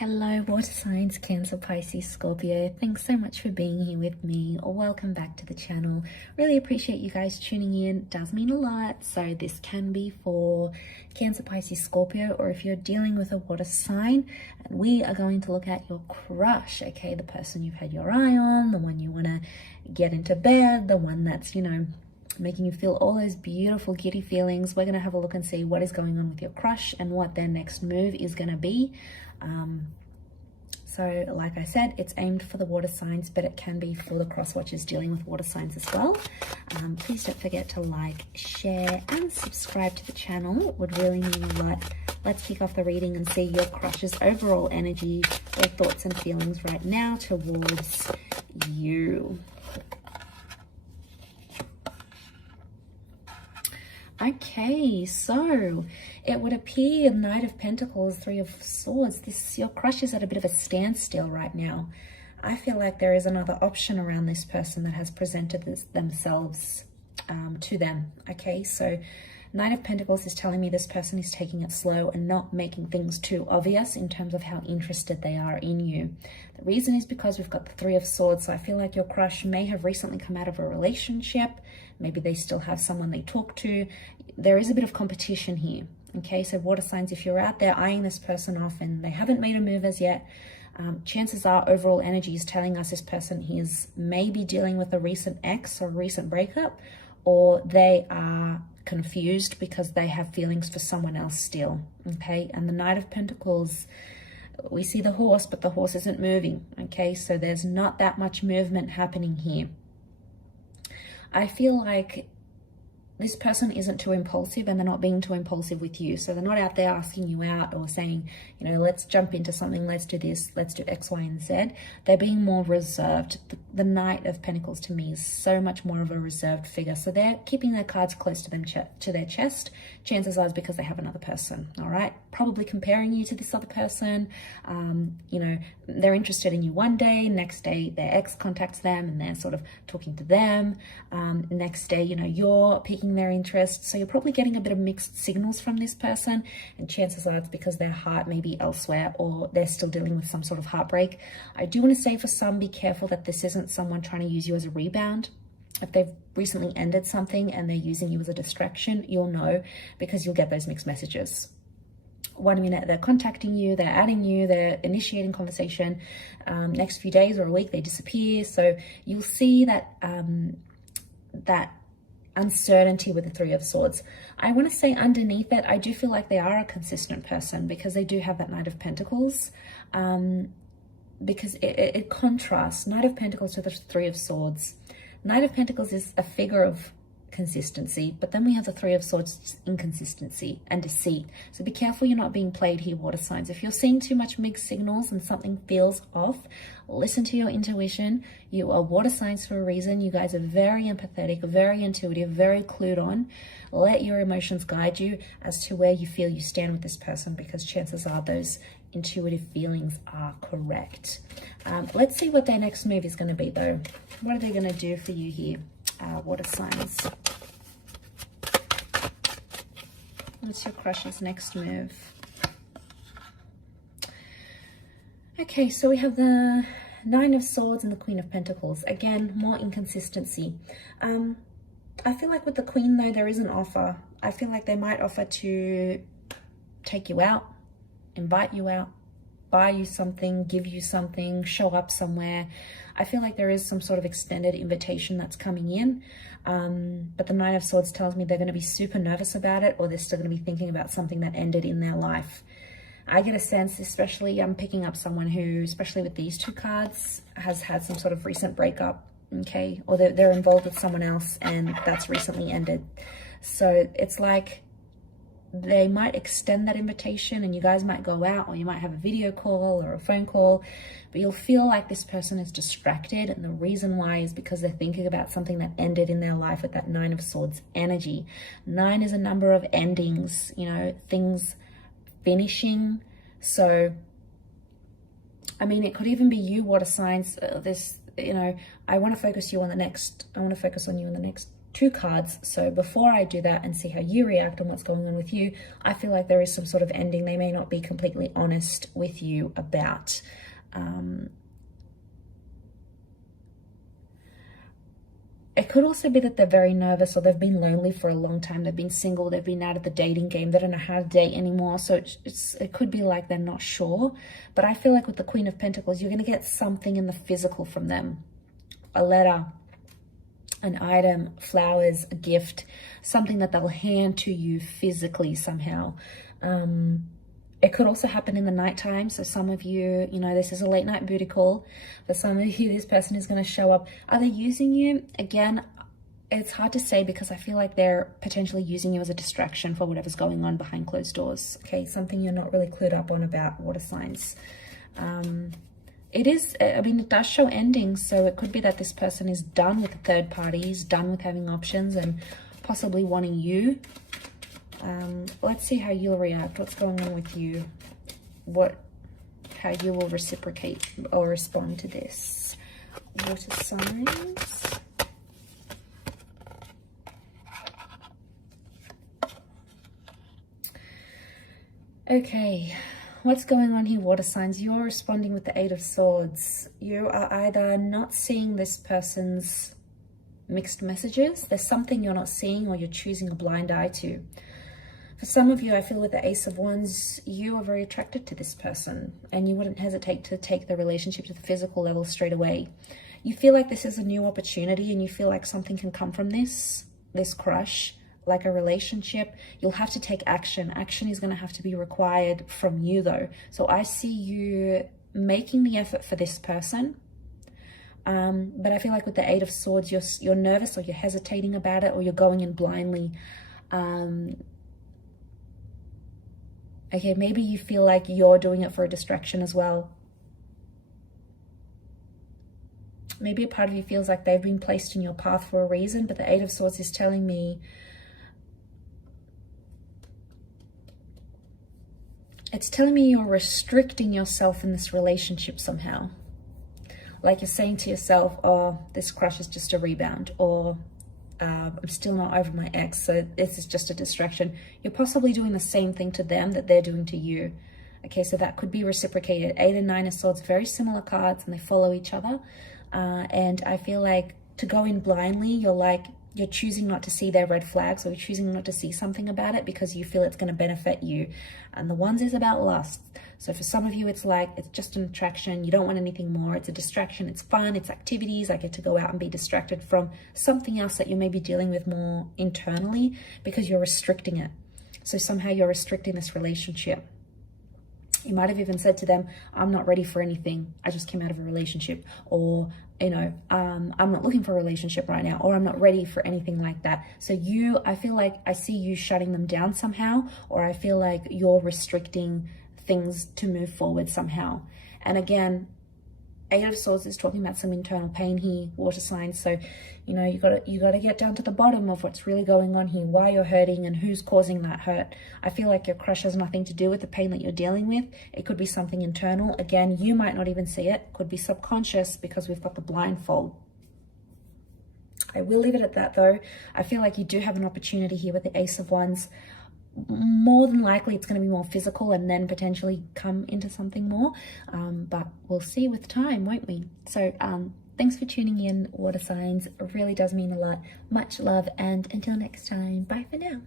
Hello, water signs, Cancer, Pisces, Scorpio. Thanks so much for being here with me, or welcome back to the channel. Really appreciate you guys tuning in. It does mean a lot. So this can be for Cancer, Pisces, Scorpio, or if you're dealing with a water sign. And we are going to look at your crush, okay? The person you've had your eye on, the one you want to get into bed, the one that's, making you feel all those beautiful giddy feelings. We're going to have a look and see what is going on with your crush and what their next move is going to be. So like I said, it's aimed for the water signs, but it can be for the cross watchers dealing with water signs as well. Please don't forget to like, share and subscribe to the channel. It would really mean a lot. Let's kick off the reading and see your crush's overall energy, their thoughts and feelings right now towards you. Okay, so it would appear Knight of Pentacles, Three of Swords. Your crush is at a bit of a standstill right now. I feel like there is another option around this person that has presented themselves to them. Okay, so Knight of Pentacles is telling me this person is taking it slow and not making things too obvious in terms of how interested they are in you. The reason is because we've got the Three of Swords. So I feel like your crush may have recently come out of a relationship. Maybe they still have someone they talk to. There is a bit of competition here. Okay, so water signs, if you're out there eyeing this person off and they haven't made a move as yet, chances are overall energy is telling us this person is maybe dealing with a recent ex or a recent breakup, or they are confused because they have feelings for someone else still. Okay, and the Knight of Pentacles, we see the horse, but the horse isn't moving. Okay, so there's not that much movement happening here. I feel like this person isn't too impulsive, and they're not being too impulsive with you. So they're not out there asking you out or saying, let's jump into something, let's do this, let's do X, Y, and Z. They're being more reserved. The Knight of Pentacles to me is so much more of a reserved figure. So they're keeping their cards close to them, to their chest. Chances are it's because they have another person, all right? Probably comparing you to this other person. They're interested in you one day, next day their ex contacts them and they're sort of talking to them. Next day, you're piquing their interest. So you're probably getting a bit of mixed signals from this person, and chances are it's because their heart may be elsewhere, or they're still dealing with some sort of heartbreak. I do want to say for some, be careful that this isn't someone trying to use you as a rebound. If they've recently ended something and they're using you as a distraction, you'll know, because you'll get those mixed messages. One minute they're contacting you, they're adding you, they're initiating conversation. Next few days or a week they disappear. So you'll see that that uncertainty with the Three of Swords. I want to say underneath it, I do feel like they are a consistent person, because they do have that Knight of Pentacles. Because it contrasts Knight of Pentacles to the Three of Swords. Knight of Pentacles is a figure of consistency, but then we have the Three of Swords, inconsistency and deceit. So be careful you're not being played here, water signs. If you're seeing too much mixed signals and something feels off, listen to your intuition. You are water signs for a reason. You guys are very empathetic, very intuitive, very clued on. Let your emotions guide you as to where you feel you stand with this person, because chances are those intuitive feelings are correct. Let's see what their next move is going to be, though. What are they going to do for you here, water signs? What's your crush's next move? Okay, so we have the Nine of Swords and the Queen of Pentacles. Again, more inconsistency. I feel like with the Queen, though, there is an offer. I feel like they might offer to take you out, invite you out, buy you something, give you something, show up somewhere. I feel like there is some sort of extended invitation that's coming in. But the Nine of Swords tells me they're going to be super nervous about it, or they're still going to be thinking about something that ended in their life. I get a sense, especially I'm picking up someone who, especially with these two cards, has had some sort of recent breakup, okay? Or they're involved with someone else and that's recently ended. So it's like they might extend that invitation and you guys might go out, or you might have a video call or a phone call, but you'll feel like this person is distracted. And the reason why is because they're thinking about something that ended in their life with that Nine of Swords energy. 9 is a number of endings, things finishing. So, I mean, it could even be you, water signs. I want to focus on you in the next 2 cards. So before I do that and see how you react and what's going on with you, I feel like there is some sort of ending they may not be completely honest with you about. It could also be that they're very nervous, or they've been lonely for a long time. They've been single, they've been out of the dating game, they don't know how to date anymore. So it could be like they're not sure. But I feel like with the Queen of Pentacles, you're going to get something in the physical from them. A letter, an item, flowers, a gift, something that they'll hand to you physically somehow. It could also happen in the nighttime. So some of you, you know, this is a late night booty call. For some of you, this person is going to show up. Are they using you? Again, it's hard to say because I feel like they're potentially using you as a distraction for whatever's going on behind closed doors. Okay, something you're not really clued up on about water signs. It is, I mean, it does show endings. So it could be that this person is done with the third parties, done with having options and possibly wanting you. Let's see how you'll react. What's going on with you? How you will reciprocate or respond to this. Water signs. Okay, what's going on here, water signs? You're responding with the 8 of Swords. You are either not seeing this person's mixed messages. There's something you're not seeing, or you're choosing a blind eye to. For some of you, I feel with the Ace of Wands, you are very attracted to this person and you wouldn't hesitate to take the relationship to the physical level straight away. You feel like this is a new opportunity and you feel like something can come from this crush, like a relationship. You'll have to take action. Action is going to have to be required from you though. So I see you making the effort for this person. But I feel like with the 8 of Swords, you're nervous, or you're hesitating about it, or you're going in blindly. Okay, maybe you feel like you're doing it for a distraction as well. Maybe a part of you feels like they've been placed in your path for a reason, but the 8 of Swords is telling me you're restricting yourself in this relationship somehow. Like you're saying to yourself, oh, this crush is just a rebound, or I'm still not over my ex, so this is just a distraction. You're possibly doing the same thing to them that they're doing to you. Okay, so that could be reciprocated. 8 and 9 of Swords, very similar cards, and they follow each other. And I feel like to go in blindly, you're choosing not to see their red flags, or you're choosing not to see something about it because you feel it's going to benefit you. And the ones is about lust. So for some of you, it's like, it's just an attraction. You don't want anything more. It's a distraction. It's fun. It's activities. I get to go out and be distracted from something else that you may be dealing with more internally because you're restricting it. So somehow you're restricting this relationship. You might have even said to them, I'm not ready for anything. I just came out of a relationship. Or, you know, I'm not looking for a relationship right now. Or I'm not ready for anything like that. So I feel like I see you shutting them down somehow. Or I feel like you're restricting things to move forward somehow. And again, 8 of Swords is talking about some internal pain here, water signs. So, you know, you gotta get down to the bottom of what's really going on here, why you're hurting and who's causing that hurt. I feel like your crush has nothing to do with the pain that you're dealing with. It could be something internal. Again, you might not even see it. Could be subconscious because we've got the blindfold. I will leave it at that though. I feel like you do have an opportunity here with the Ace of Wands. More than likely it's going to be more physical and then potentially come into something more, but we'll see with time, won't we? So thanks for tuning in, water signs. It really does mean a lot. Much love, and until next time, bye for now.